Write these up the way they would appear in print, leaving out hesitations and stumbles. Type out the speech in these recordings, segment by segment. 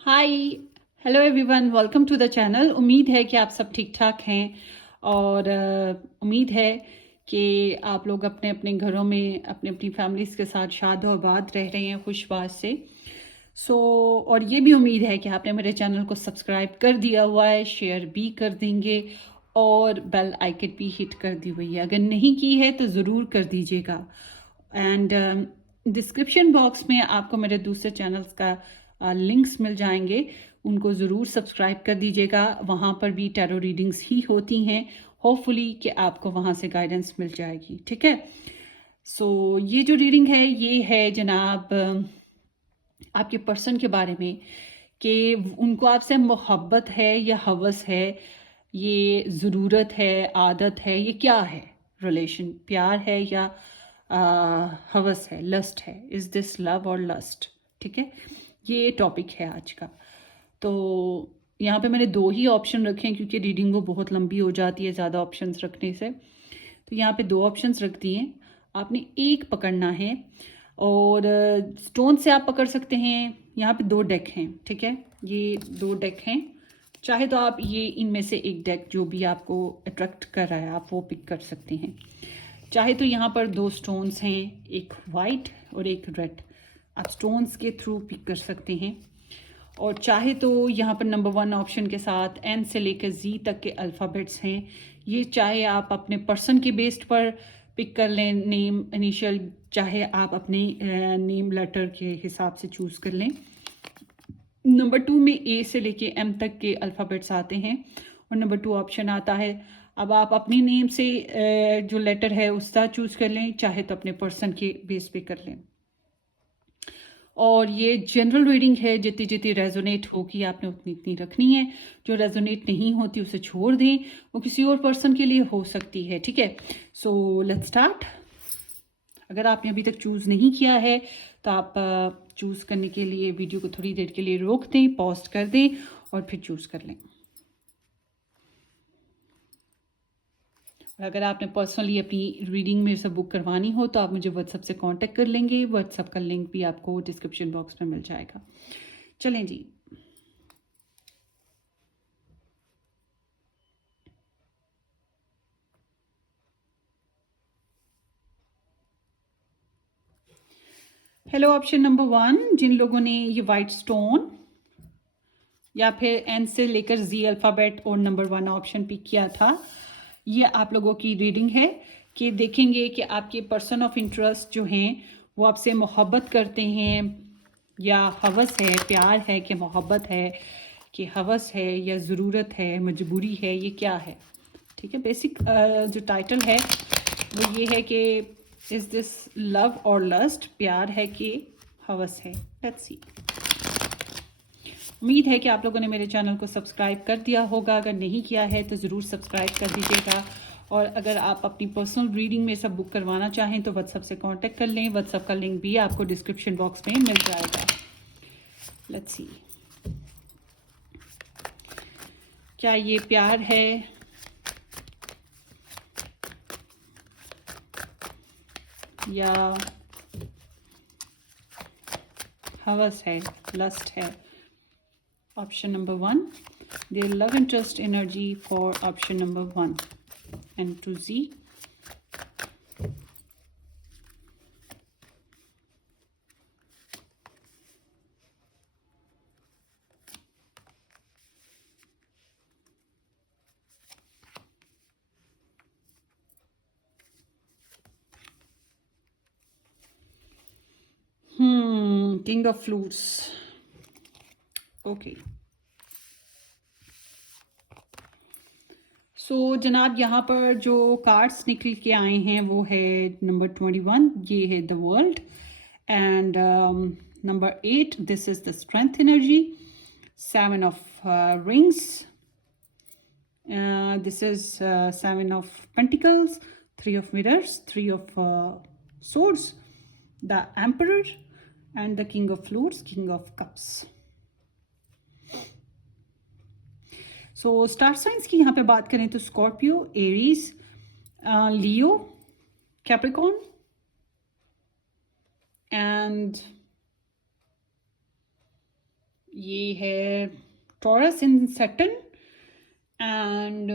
Hi hello everyone, welcome to the channel. उम्मीद है कि आप सब ठीक ठाक हैं और उम्मीद है कि आप लोग अपने अपने घरों में अपने अपनी फैमिलीज़ के साथ शाद और आबाद रह रहे हैं खुशबाश से। और ये भी उम्मीद है कि आपने मेरे चैनल को सब्सक्राइब कर दिया हुआ है, शेयर भी कर देंगे और बेल आइकन भी हिट कर दी हुई है। अगर नहीं की है तो ज़रूर कर दीजिएगा। एंड डिस्क्रिप्शन बॉक्स में आपको मेरे दूसरे चैनल्स का लिंक्स मिल जाएंगे, उनको ज़रूर सब्सक्राइब कर दीजिएगा। वहाँ पर भी टैरो रीडिंग्स ही होती हैं। होपफुली कि आपको वहाँ से गाइडेंस मिल जाएगी। ठीक है। ये जो रीडिंग है ये है जनाब आपके पर्सन के बारे में कि उनको आपसे मोहब्बत है या हवस है, ये ज़रूरत है, आदत है, ये क्या है? रिलेशन प्यार है या हवस है, लस्ट है? इज़ दिस लव और लस्ट? ठीक है, ये टॉपिक है आज का। तो यहाँ पे मैंने दो ही ऑप्शन रखे हैं क्योंकि रीडिंग वो बहुत लंबी हो जाती है ज़्यादा ऑप्शंस रखने से। तो यहाँ पे दो ऑप्शंस रख दिए हैं, आपने एक पकड़ना है और स्टोन से आप पकड़ सकते हैं। यहाँ पे दो डेक हैं, ठीक है, ये दो डेक हैं। चाहे तो आप ये इनमें से एक डेक जो भी आपको अट्रैक्ट कर रहा है आप वो पिक कर सकते हैं। चाहे तो यहाँ पर दो स्टोन्स हैं, एक वाइट और एक रेड, आप स्टोन्स के थ्रू पिक कर सकते हैं। और चाहे तो यहाँ पर नंबर 1 ऑप्शन के साथ एन से लेकर जी तक के अल्फ़ाबेट्स हैं। ये चाहे आप अपने पर्सन के बेस्ड पर पिक कर लें, नेम इनिशियल, चाहे आप अपने नेम लेटर के हिसाब से चूज़ कर लें। नंबर 2 में ए से लेके एम तक के अल्फ़ाबेट्स आते हैं और नंबर 2 ऑप्शन आता है। अब आप अपनी नेम से जो लेटर है उसका चूज़ कर लें, चाहे तो अपने पर्सन के बेस पे कर लें। और ये जनरल रीडिंग है, जितनी जितनी रेजोनेट होगी आपने उतनी इतनी रखनी है। जो रेजोनेट नहीं होती उसे छोड़ दें, वो किसी और पर्सन के लिए हो सकती है। ठीक है, सो लेट्स स्टार्ट। अगर आपने अभी तक चूज़ नहीं किया है तो आप चूज़ करने के लिए वीडियो को थोड़ी देर के लिए रोक दें, पॉज कर दें और फिर चूज़ कर लें। और अगर आपने पर्सनली अपनी रीडिंग मेरे से बुक करवानी हो तो आप मुझे व्हाट्सएप से कांटेक्ट कर लेंगे। व्हाट्सएप का लिंक भी आपको डिस्क्रिप्शन बॉक्स में मिल जाएगा। चलें जी। हेलो ऑप्शन नंबर 1, जिन लोगों ने ये वाइट स्टोन या फिर एन से लेकर जी अल्फ़ाबेट और नंबर 1 ऑप्शन पिक किया था, ये आप लोगों की रीडिंग है कि देखेंगे कि आपके पर्सन ऑफ इंटरेस्ट जो हैं वो आपसे मोहब्बत करते हैं या हवस है, प्यार है कि मोहब्बत है, कि हवस है या ज़रूरत है, मजबूरी है, ये क्या है? ठीक है, बेसिक जो टाइटल है वो ये है कि इज़ दिस लव और लस्ट, प्यार है कि हवस है? Let's see. उम्मीद है कि आप लोगों ने मेरे चैनल को सब्सक्राइब कर दिया होगा। अगर नहीं किया है तो ज़रूर सब्सक्राइब कर दीजिएगा। और अगर आप अपनी पर्सनल रीडिंग में सब बुक करवाना चाहें तो व्हाट्सएप से कांटेक्ट कर लें। व्हाट्सएप का लिंक भी आपको डिस्क्रिप्शन बॉक्स में मिल जाएगा। लेट्स सी, क्या ये प्यार है या हवस है, लस्ट है? Option number 1, their love interest energy for option number 1 and to Z. King of Flutes. Okay, जनाब यहाँ पर जो कार्ड्स निकल के आए हैं वो है नंबर 21, ये है the world, and number 8, this is the strength energy, 7 of rings, this is 7 of pentacles, 3 of mirrors, 3 of swords, the emperor and the king of flutes, king of cups. Star signs की यहाँ पे बात करें तो Scorpio, Aries, Leo, Capricorn and ये है taurus in Saturn and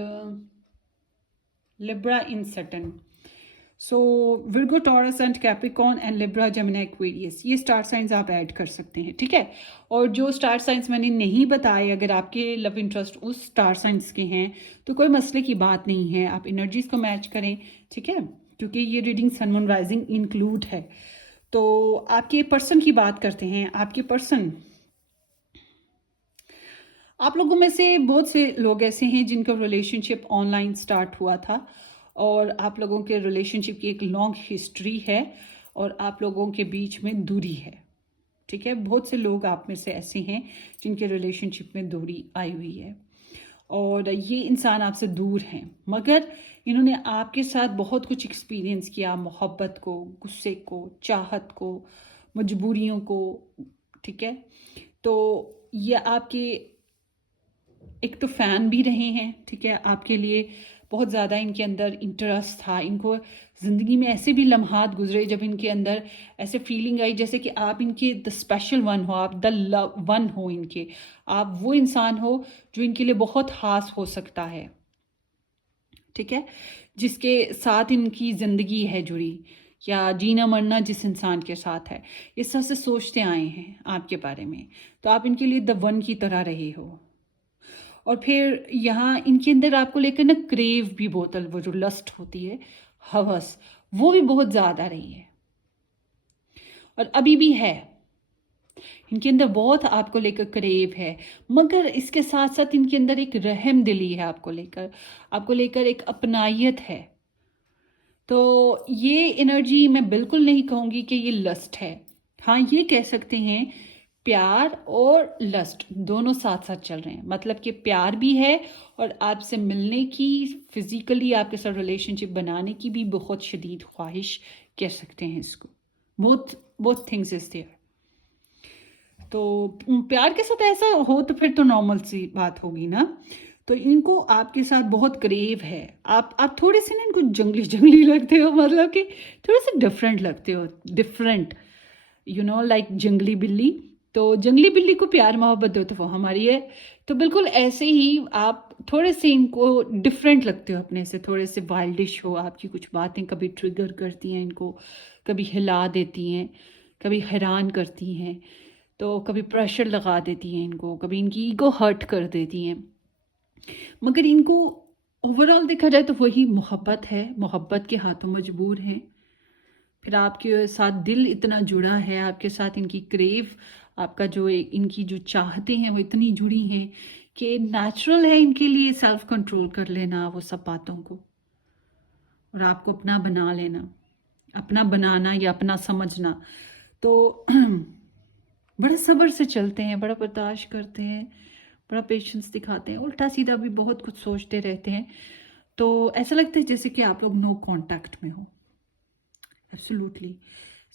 Libra in Saturn. So Virgo, taurus and Capricorn and Libra, Gemini, Aquarius, ये star signs आप ऐड कर सकते हैं, ठीक है। और जो स्टार साइंस मैंने नहीं बताए, अगर आपके लव इंटरेस्ट उस स्टार साइंस के हैं तो कोई मसले की बात नहीं है, आप एनर्जीज को मैच करें, ठीक है, क्योंकि ये reading sun moon rising include है। तो आपके पर्सन की बात करते हैं। आपके पर्सन, आप लोगों में से बहुत से लोग ऐसे हैं जिनका रिलेशनशिप ऑनलाइन स्टार्ट हुआ था और आप लोगों के रिलेशनशिप की एक लॉन्ग हिस्ट्री है और आप लोगों के बीच में दूरी है, ठीक है। बहुत से लोग आप में से ऐसे हैं जिनके रिलेशनशिप में दूरी आई हुई है और ये इंसान आपसे दूर हैं, मगर इन्होंने आपके साथ बहुत कुछ एक्सपीरियंस किया, मोहब्बत को, गुस्से को, चाहत को, मजबूरियों को, ठीक है। तो ये आपके एक तो फ़ैन भी रहे हैं, ठीक है, आपके लिए बहुत ज़्यादा इनके अंदर इंटरेस्ट था। इनको ज़िंदगी में ऐसे भी लम्हात गुजरे जब इनके अंदर ऐसे फीलिंग आई जैसे कि आप इनके द स्पेशल वन हो, आप द लव वन हो इनके, आप वो इंसान हो जो इनके लिए बहुत ख़ास हो सकता है, ठीक है, जिसके साथ इनकी ज़िंदगी है जुड़ी, या जीना मरना जिस इंसान के साथ है, ये सब से सोचते आए हैं आपके बारे में। तो आप इनके लिए द वन की तरह रहे हो। और फिर यहाँ इनके अंदर आपको लेकर ना क्रेव भी, बोतल वो जो लस्ट होती है, हवस, वो भी बहुत ज़्यादा रही है और अभी भी है। इनके अंदर बहुत आपको लेकर क्रेव है, मगर इसके साथ साथ इनके अंदर एक रहम दिली है आपको लेकर एक अपनायत है। तो ये एनर्जी मैं बिल्कुल नहीं कहूँगी कि ये लस्ट है। हाँ, ये कह सकते हैं प्यार और लस्ट दोनों साथ साथ चल रहे हैं, मतलब कि प्यार भी है और आपसे मिलने की, फिजिकली आपके साथ रिलेशनशिप बनाने की भी बहुत शदीद ख्वाहिश, कह सकते हैं इसको। Both both things is there. तो प्यार के साथ ऐसा हो तो फिर तो नॉर्मल सी बात होगी ना। तो इनको आपके साथ बहुत क्रेव है। आप थोड़े से ना इनको जंगली जंगली लगते हो, मतलब कि थोड़े से डिफरेंट लगते हो, डिफरेंट, यू नो, लाइक जंगली बिल्ली। तो जंगली बिल्ली को प्यार मोहब्बत दो तो वो हमारी है। तो बिल्कुल ऐसे ही आप थोड़े से इनको डिफरेंट लगते हो अपने से, थोड़े से वाइल्डिश हो, आपकी कुछ बातें कभी ट्रिगर करती हैं इनको, कभी हिला देती हैं, कभी हैरान करती हैं, तो कभी प्रेशर लगा देती हैं इनको, कभी इनकी ईगो हर्ट कर देती हैं। मगर इनको ओवरऑल देखा जाए तो वही मोहब्बत है, मोहब्बत के हाथों मजबूर हैं। फिर आपके साथ दिल इतना जुड़ा है, आपके साथ इनकी क्रेव, आपका जो इनकी जो चाहते हैं वो इतनी जुड़ी हैं कि नेचुरल है इनके लिए सेल्फ कंट्रोल कर लेना वो सब बातों को और आपको अपना बना लेना, अपना बनाना या अपना समझना। तो बड़े सब्र से चलते हैं, बड़ा बर्दाश्त करते हैं, बड़ा पेशेंस दिखाते हैं, उल्टा सीधा भी बहुत कुछ सोचते रहते हैं। तो ऐसा लगता है जैसे कि आप लोग नो कांटेक्ट में हो। एब्सोल्युटली,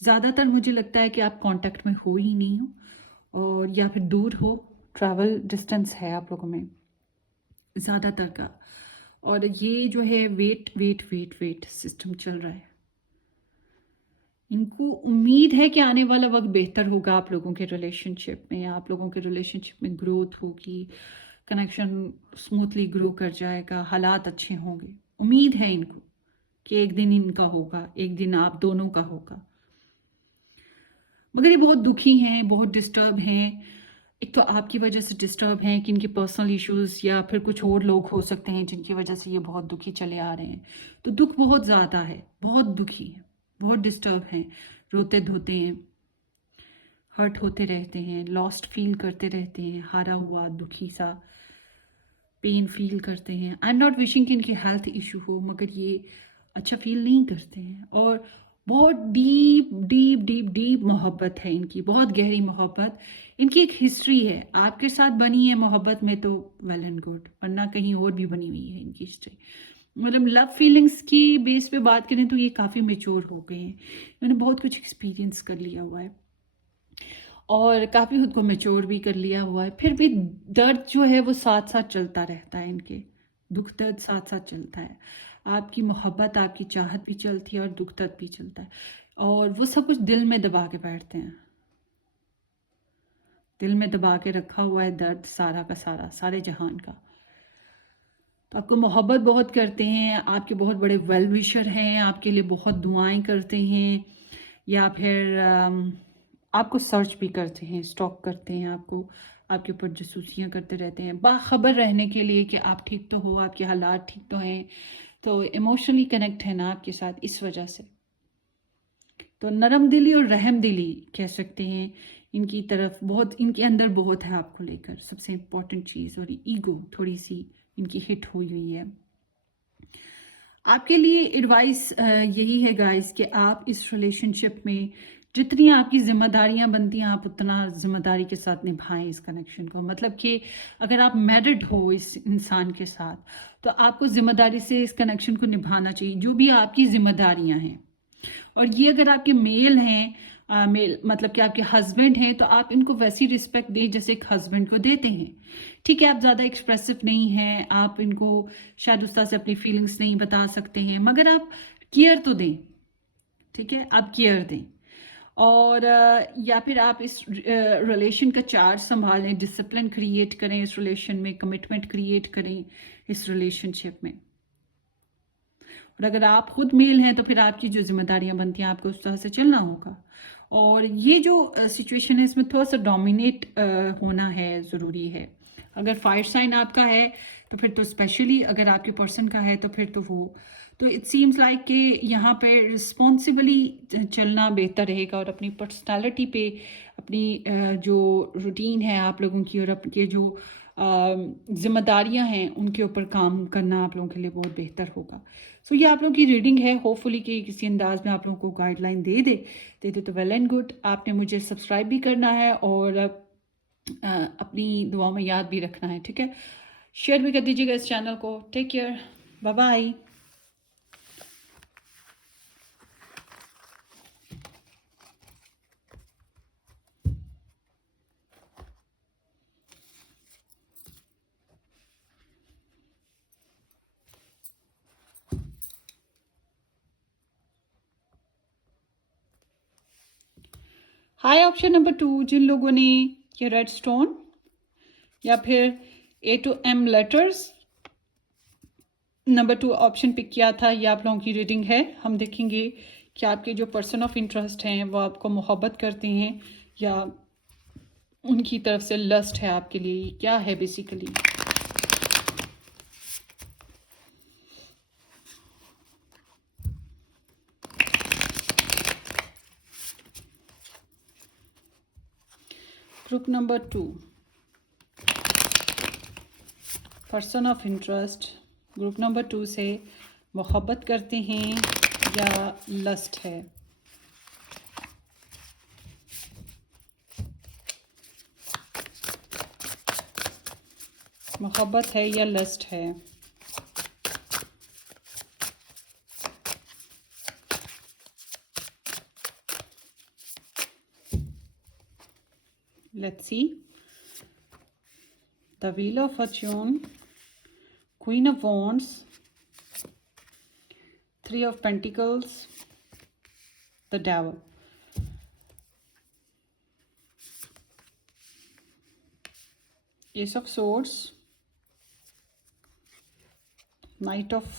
ज़्यादातर मुझे लगता है कि आप कांटेक्ट में हो ही नहीं हो, और या फिर दूर हो, ट्रैवल डिस्टेंस है आप लोगों में ज़्यादातर का। और ये जो है weight weight weight weight system चल रहा है। इनको उम्मीद है कि आने वाला वक्त बेहतर होगा आप लोगों के रिलेशनशिप में, आप लोगों के रिलेशनशिप में ग्रोथ होगी, कनेक्शन स्मूथली ग्रो कर जाएगा, हालात अच्छे होंगे। उम्मीद है इनको कि एक दिन इनका होगा, एक दिन आप दोनों का होगा। मगर ये बहुत दुखी हैं, बहुत डिस्टर्ब हैं। एक तो आपकी वजह से डिस्टर्ब हैं कि इनके पर्सनल इश्यूज़, या फिर कुछ और लोग हो सकते हैं जिनकी वजह से ये बहुत दुखी चले आ रहे हैं। तो दुख बहुत ज़्यादा है, बहुत दुखी हैं, बहुत डिस्टर्ब हैं, रोते धोते हैं, हर्ट होते रहते हैं, लॉस्ट फील करते रहते हैं, हारा हुआ दुखी सा पेन फील करते हैं। आई एम नॉट विशिंग कि इनकी हेल्थ इशू हो, मगर ये अच्छा फील नहीं करते हैं। और बहुत डीप डीप डीप डीप मोहब्बत है इनकी, बहुत गहरी मोहब्बत। इनकी एक हिस्ट्री है, आपके साथ बनी है मोहब्बत में तो वेल एंड गुड, वरना कहीं और भी बनी हुई है इनकी हिस्ट्री। मतलब लव फीलिंग्स की बेस पे बात करें तो ये काफ़ी मेच्योर हो गए हैं, इन्होंने बहुत कुछ एक्सपीरियंस कर लिया हुआ है और काफ़ी खुद को मैच्योर भी कर लिया हुआ है। फिर भी दर्द जो है वो साथ साथ चलता रहता है इनके, दुख दर्द साथ साथ चलता है। आपकी मोहब्बत, आपकी चाहत भी चलती है और दुख दर्द भी चलता है, और वो सब कुछ दिल में दबा के बैठते हैं। दिल में दबा के रखा हुआ है दर्द सारा का सारा, सारे जहान का। तो आपको मोहब्बत बहुत करते हैं, आपके बहुत बड़े वेल विशर हैं, आपके लिए बहुत दुआएं करते हैं, या फिर आपको सर्च भी करते हैं, स्टॉक करते हैं, आपको आपके ऊपर जासूसियाँ करते रहते हैं, बाखबर रहने के लिए कि आप ठीक तो हो, आपके हालात ठीक तो हैं। तो इमोशनली कनेक्ट है ना आपके साथ, इस वजह से। तो नरम दिली और रहम दिली कह सकते हैं इनकी तरफ, बहुत इनके अंदर बहुत है आपको लेकर, सबसे इम्पोर्टेंट चीज़। और ईगो थोड़ी सी इनकी हिट हुई हुई है। आपके लिए एडवाइस यही है गाइस कि आप इस रिलेशनशिप में जितनी आपकी जिम्मेदारियां बनती हैं आप उतना जिम्मेदारी के साथ निभाएं इस कनेक्शन को। मतलब कि अगर आप मैरिड हो इस इंसान के साथ, तो आपको जिम्मेदारी से इस कनेक्शन को निभाना चाहिए, जो भी आपकी जिम्मेदारियां हैं। और ये अगर आपके मेल हैं, मेल मतलब कि आपके हस्बैंड हैं, तो आप इनको वैसी रिस्पेक्ट दें जैसे एक हस्बैंड को देते हैं। ठीक है, आप ज़्यादा एक्सप्रेसिव नहीं हैं, आप इनको शायद उस तरह से अपनी फीलिंग्स नहीं बता सकते हैं, मगर आप केयर तो दें। ठीक है, आप केयर दें। और या फिर आप इस रिलेशन का चार्ज संभालें, डिसिप्लिन क्रिएट करें इस रिलेशन में, कमिटमेंट क्रिएट करें इस रिलेशनशिप में। और अगर आप खुद मेल हैं तो फिर आपकी जो जिम्मेदारियां बनती हैं आपको उस तरह से चलना होगा। और ये जो सिचुएशन है इसमें थोड़ा सा डोमिनेट होना है ज़रूरी है। अगर फायर साइन आपका है तो फिर तो स्पेशली, अगर आपके पर्सन का है तो फिर तो वो, तो इट सीम्स लाइक कि यहाँ पे रिस्पॉन्सिबली चलना बेहतर रहेगा। और अपनी पर्सनालिटी पे, अपनी जो रूटीन है आप लोगों की और आपके जो जिम्मेदारियां हैं उनके ऊपर काम करना आप लोगों के लिए बहुत बेहतर होगा। सो ये आप लोगों की रीडिंग है, होपफुली कि किसी अंदाज में आप लोगों को गाइडलाइन दे दे तो वेल एंड गुड। आपने मुझे सब्सक्राइब भी करना है और अपनी दुआ में याद भी रखना है। ठीक है, शेयर भी कर दीजिएगा इस चैनल को। Take care, bye bye. Hi option number 2, जिन लोगों ने ये रेड स्टोन या फिर A to M letters number 2 option pick किया था, ये आप लोगों की रीडिंग है। हम देखेंगे कि आपके जो पर्सन ऑफ इंटरेस्ट हैं वो आपको मोहब्बत करते हैं या उनकी तरफ से लस्ट है आपके लिए, क्या है basically. Group number 2, person of interest group number 2 से मोहब्बत करते हैं या लस्ट है। मोहब्बत है या लस्ट है। Let's see. The wheel of Fortune, queen of wands, 3 of Pentacles, the Devil, Ace of Swords, Knight of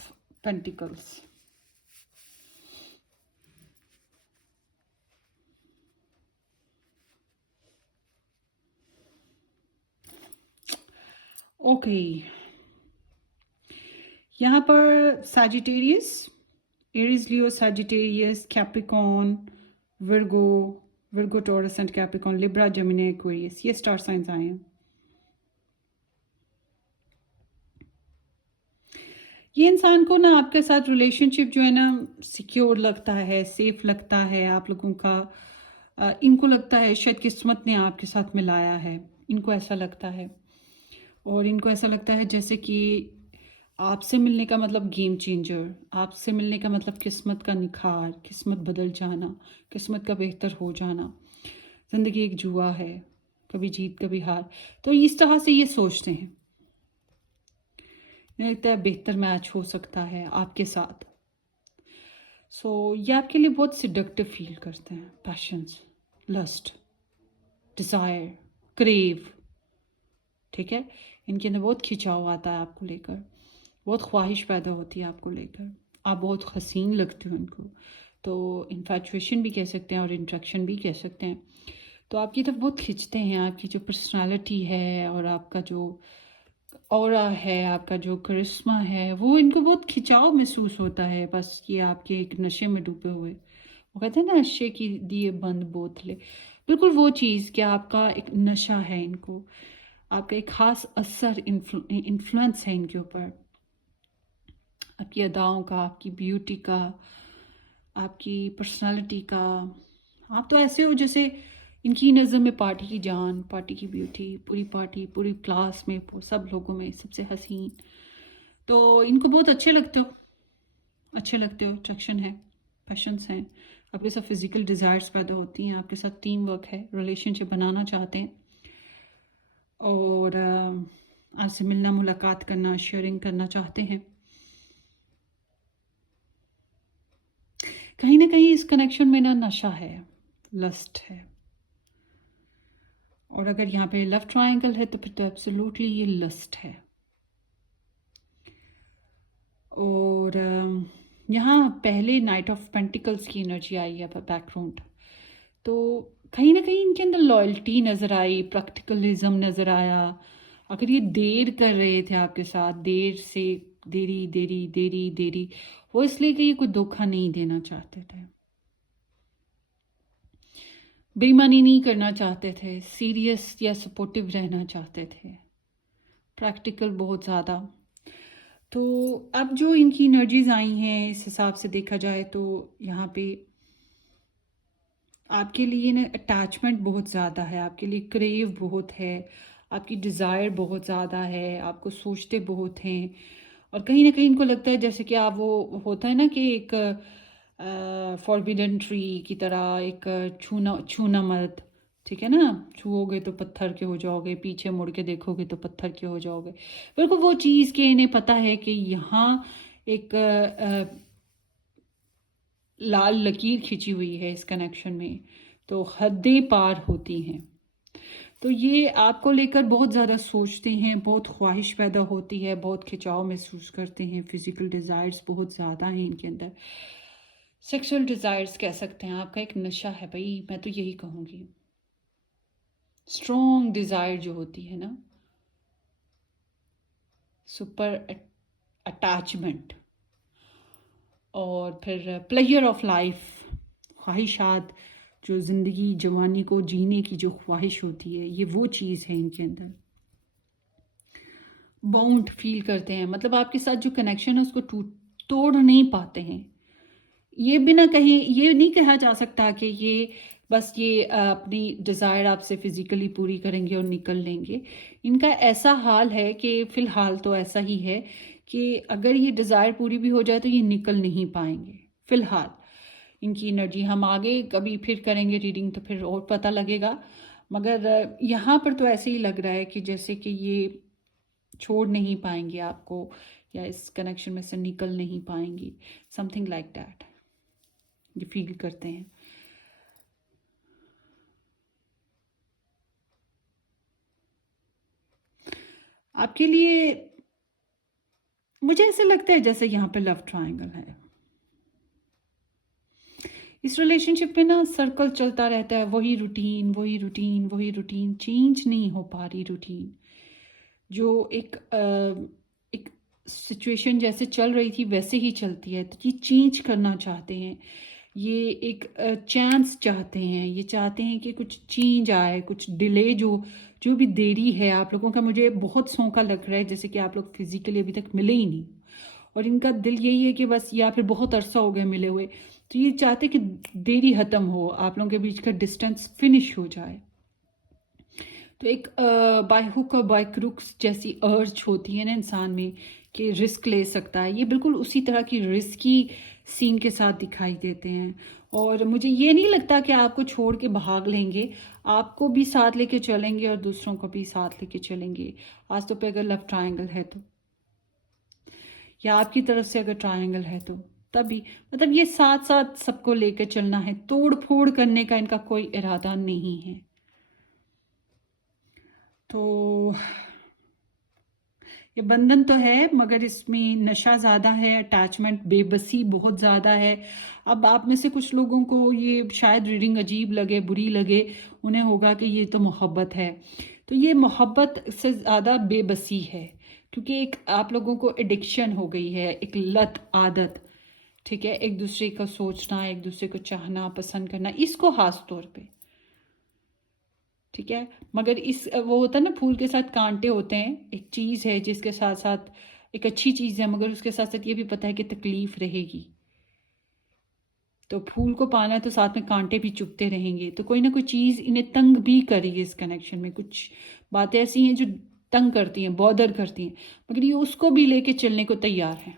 Pentacles. Okay, यहाँ पर Sagittarius, Aries, Leo, Sagittarius, Capricorn, Virgo, Virgo, taurus and Capricorn, Libra, Gemini, Aquarius, ये star signs आए हैं। ये इंसान को ना आपके साथ रिलेशनशिप जो है ना सिक्योर लगता है, सेफ लगता है आप लोगों का। इनको लगता है शायद किस्मत ने आपके साथ मिलाया है, इनको ऐसा लगता है। और इनको ऐसा लगता है जैसे कि आपसे मिलने का मतलब गेम चेंजर, आपसे मिलने का मतलब किस्मत का निखार, किस्मत बदल जाना, किस्मत का बेहतर हो जाना। ज़िंदगी एक जुआ है, कभी जीत कभी हार। तो इस तरह से ये सोचते हैं, लगता है बेहतर मैच हो सकता है आपके साथ। सो ये आपके लिए बहुत सिडक्टिव फील करते हैं, पैशंस, लस्ट, डिज़ायर, क्रेव, ठीक है, इनके अंदर बहुत खिंचाव आता है आपको लेकर, बहुत ख्वाहिश पैदा होती है आपको लेकर, आप बहुत हसीन लगते हो इनको, तो इन्फैचुएशन भी कह सकते हैं और इंट्रैक्शन भी कह सकते हैं। तो आपकी तरफ बहुत खींचते हैं, आपकी जो पर्सनालिटी है और आपका जो ऑरा है, आपका जो करिश्मा है, वो इनको बहुत खिंचाव महसूस होता है, बस ये आपके एक नशे में डूबे हुए। वो कहते हैं ना, नशे की दिए बंद बोतलें, बिल्कुल वो चीज़ कि आपका एक नशा है इनको, आपका एक ख़ास असर इन्फ्लुएंस है इनके ऊपर, आपकी अदाओं का, आपकी ब्यूटी का, आपकी पर्सनालिटी का। आप तो ऐसे हो जैसे इनकी नज़र में पार्टी की जान, पार्टी की ब्यूटी, पूरी पार्टी, पूरी क्लास में, सब लोगों में सबसे हसीन। तो इनको बहुत अच्छे लगते हो, अच्छे लगते हो, अट्रैक्शन है, पैशंस हैं, आपके साथ फिज़िकल डिज़ायर्स पैदा होती हैं, आपके साथ टीम वर्क है, रिलेशनशिप बनाना चाहते हैं और आपसे मिलना, मुलाकात करना, शेयरिंग करना चाहते हैं। कहीं ना कहीं इस कनेक्शन में ना नशा है, लस्ट है, और अगर यहाँ पे लव ट्रायंगल है तो फिर तो एब्सोल्युटली ये लस्ट है। और यहाँ पहले नाइट ऑफ पेंटिकल्स की एनर्जी आई है बैकग्राउंड, तो कहीं ना कहीं इनके अंदर लॉयल्टी नज़र आई, प्रैक्टिकलिज्म नज़र आया। अगर ये देर कर रहे थे आपके साथ, देर से देरी देरी देरी देरी, वो इसलिए कि ये कोई धोखा नहीं देना चाहते थे, बेईमानी नहीं करना चाहते थे, सीरियस या सपोर्टिव रहना चाहते थे, प्रैक्टिकल बहुत ज़्यादा। तो अब जो इनकी एनर्जीज आई हैं, इस हिसाब से देखा जाए तो यहाँ पे आपके लिए ना अटैचमेंट बहुत ज़्यादा है, आपके लिए क्रेव बहुत है, आपकी डिज़ायर बहुत ज़्यादा है, आपको सोचते बहुत हैं, और कहीं ना कहीं इनको लगता है जैसे कि आप, वो होता है ना कि एक फॉरबिडन ट्री की तरह, एक छूना छूना मत, ठीक है ना, छुओगे तो पत्थर के हो जाओगे, पीछे मुड़ के देखोगे तो पत्थर के हो जाओगे, बिल्कुल वो चीज़ के इन्हें पता है कि यहाँ एक लाल लकीर खिंची हुई है इस कनेक्शन में, तो हदें पार होती हैं। तो ये आपको लेकर बहुत ज़्यादा सोचते हैं, बहुत ख्वाहिश पैदा होती है, बहुत खिंचाव महसूस करते हैं, फिजिकल डिज़ायर्स बहुत ज़्यादा हैं इनके अंदर, सेक्सुअल डिज़ायर्स कह सकते हैं, आपका एक नशा है भाई, मैं तो यही कहूँगी। स्ट्रॉन्ग डिज़ायर जो होती है ना, सुपर अटैचमेंट, और फिर प्लेजर ऑफ लाइफ, ख्वाहिशात, जो ज़िंदगी जवानी को जीने की जो ख्वाहिश होती है, ये वो चीज़ है इनके अंदर। बाउंड फील करते हैं, मतलब आपके साथ जो कनेक्शन है उसको तोड़ नहीं पाते हैं। ये बिना कहीं ये नहीं कहा जा सकता कि ये बस ये अपनी डिज़ायर आपसे फिज़िकली पूरी करेंगे और निकल लेंगे। इनका ऐसा हाल है कि फ़िलहाल तो ऐसा ही है कि अगर ये डिज़ायर पूरी भी हो जाए तो ये निकल नहीं पाएंगे फ़िलहाल। इनकी एनर्जी हम आगे कभी फिर करेंगे रीडिंग तो फिर और पता लगेगा, मगर यहाँ पर तो ऐसे ही लग रहा है कि जैसे कि ये छोड़ नहीं पाएंगे आपको, या इस कनेक्शन में से निकल नहीं पाएंगी, समथिंग लाइक दैट ये फील करते हैं। आपके लिए मुझे ऐसे लगता है जैसे यहाँ पे लव ट्रायंगल है, इस रिलेशनशिप में ना सर्कल चलता रहता है, वही रूटीन वही रूटीन वही रूटीन, चेंज नहीं हो पा रही रूटीन, जो एक सिचुएशन जैसे चल रही थी वैसे ही चलती है, तो ये चेंज करना चाहते हैं, ये एक चांस चाहते हैं, ये चाहते हैं कि कुछ चेंज आए, कुछ डिले, जो जो भी देरी है आप लोगों का, मुझे बहुत सौंका लग रहा है जैसे कि आप लोग फिजिकली अभी तक मिले ही नहीं, और इनका दिल यही है कि बस, या फिर बहुत अरसा हो गया मिले हुए, तो ये चाहते कि देरी ख़त्म हो, आप लोगों के बीच का डिस्टेंस फिनिश हो जाए। तो एक बाय हुक और बाय क्रुक्स जैसी अर्ज होती है ना इंसान में कि रिस्क ले सकता है, ये बिल्कुल उसी तरह की रिस्की सीन के साथ दिखाई देते हैं, और मुझे ये नहीं लगता कि आपको छोड़ के भाग लेंगे, आपको भी साथ लेके चलेंगे और दूसरों को भी साथ लेके चलेंगे। आज तो पे अगर लव ट्रायंगल है तो, या आपकी तरफ से अगर ट्रायंगल है तो तभी, मतलब ये साथ साथ सबको लेकर चलना है, तोड़ फोड़ करने का इनका कोई इरादा नहीं है। तो ये बंधन तो है, मगर इसमें नशा ज़्यादा है, अटैचमेंट, बेबसी बहुत ज़्यादा है। अब आप में से कुछ लोगों को ये शायद रीडिंग अजीब लगे, बुरी लगे, उन्हें होगा कि ये तो मोहब्बत है। तो ये मोहब्बत से ज़्यादा बेबसी है, क्योंकि एक आप लोगों को एडिक्शन हो गई है, एक लत आदत, ठीक है, एक दूसरे का सोचना, एक दूसरे को चाहना, पसंद करना, इसको खास तौर पे, ठीक है। मगर इस वो होता है ना, फूल के साथ कांटे होते हैं, एक चीज़ है जिसके साथ साथ एक अच्छी चीज़ है, मगर उसके साथ साथ ये भी पता है कि तकलीफ रहेगी। तो फूल को पाना है तो साथ में कांटे भी चुभते रहेंगे, तो कोई ना कोई चीज़ इन्हें तंग भी करेगी इस कनेक्शन में। कुछ बातें ऐसी हैं जो तंग करती हैं, बॉदर करती हैं, मगर ये उसको भी लेके चलने को तैयार हैं,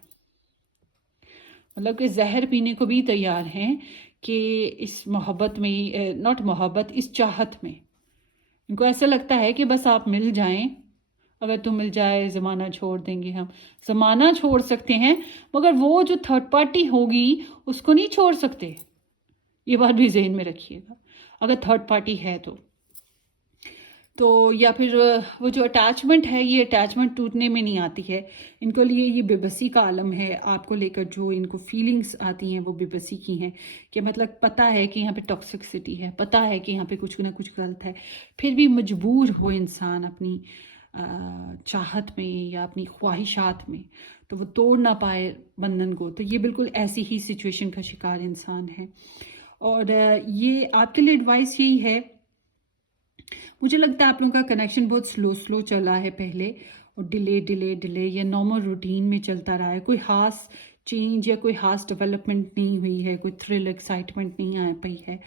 मतलब कि जहर पीने को भी तैयार हैं कि इस मोहब्बत में, नॉट मोहब्बत, इस चाहत में इनको ऐसा लगता है कि बस आप मिल जाएं, अगर तुम मिल जाए ज़माना छोड़ देंगे हम। ज़माना छोड़ सकते हैं, मगर वो जो थर्ड पार्टी होगी उसको नहीं छोड़ सकते, ये बात भी जहन में रखिएगा, अगर थर्ड पार्टी है तो या फिर वो जो अटैचमेंट है, ये अटैचमेंट टूटने में नहीं आती है। इनके लिए ये बेबसी का आलम है, आपको लेकर जो इनको फीलिंग्स आती हैं वो बेबसी की हैं, कि मतलब पता है कि यहाँ पे टॉक्सिसिटी है, पता है कि यहाँ पे कुछ ना कुछ गलत है, फिर भी मजबूर हो इंसान अपनी चाहत में या अपनी ख्वाहिशात में, तो वो तोड़ ना पाए बंधन को। तो ये बिल्कुल ऐसी ही सिचुएशन का शिकार इंसान है। और ये आपके लिए एडवाइस यही है, मुझे लगता है आप लोगों का कनेक्शन बहुत स्लो स्लो चला है पहले, और डिले डिले डिले या नॉर्मल रूटीन में चलता रहा है, कोई खास चेंज या कोई खास डेवलपमेंट नहीं हुई है, कोई थ्रिल एक्साइटमेंट नहीं आ पाई है।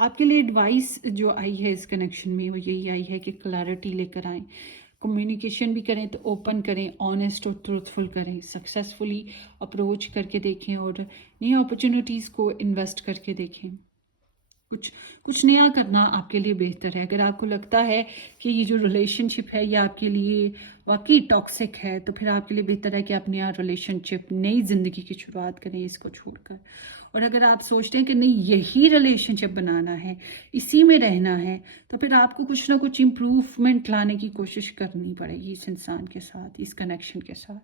आपके लिए एडवाइस जो आई है इस कनेक्शन में वो यही आई है कि क्लैरिटी लेकर आएँ, कम्युनिकेशन भी करें तो ओपन करें, ऑनेस्ट और ट्रूथफुल करें, सक्सेसफुली अप्रोच करके देखें और नई अपॉर्चुनिटीज़ को इन्वेस्ट करके देखें। कुछ कुछ नया करना आपके लिए बेहतर है। अगर आपको लगता है कि ये जो रिलेशनशिप है ये आपके लिए वाकई टॉक्सिक है, तो फिर आपके लिए बेहतर है कि आप नया रिलेशनशिप, नई ज़िंदगी की शुरुआत करें इसको छोड़कर। और अगर आप सोचते हैं कि नहीं यही रिलेशनशिप बनाना है, इसी में रहना है, तो फिर आपको कुछ ना कुछ इम्प्रूवमेंट लाने की कोशिश करनी पड़ेगी इस इंसान के साथ, इस कनेक्शन के साथ,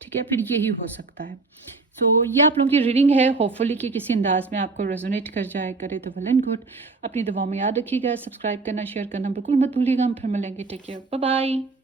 ठीक है, फिर यही हो सकता है। सो ये आप लोगों की रीडिंग है, होपफुली कि किसी अंदाज में आपको रेजोनेट कर जाए, करे तो वेल एंड गुड। अपनी दुआओं में याद रखिएगा, सब्सक्राइब करना, शेयर करना बिल्कुल मत भूलिएगा। हम फिर मिलेंगे, टेक केयर, बाय बाय।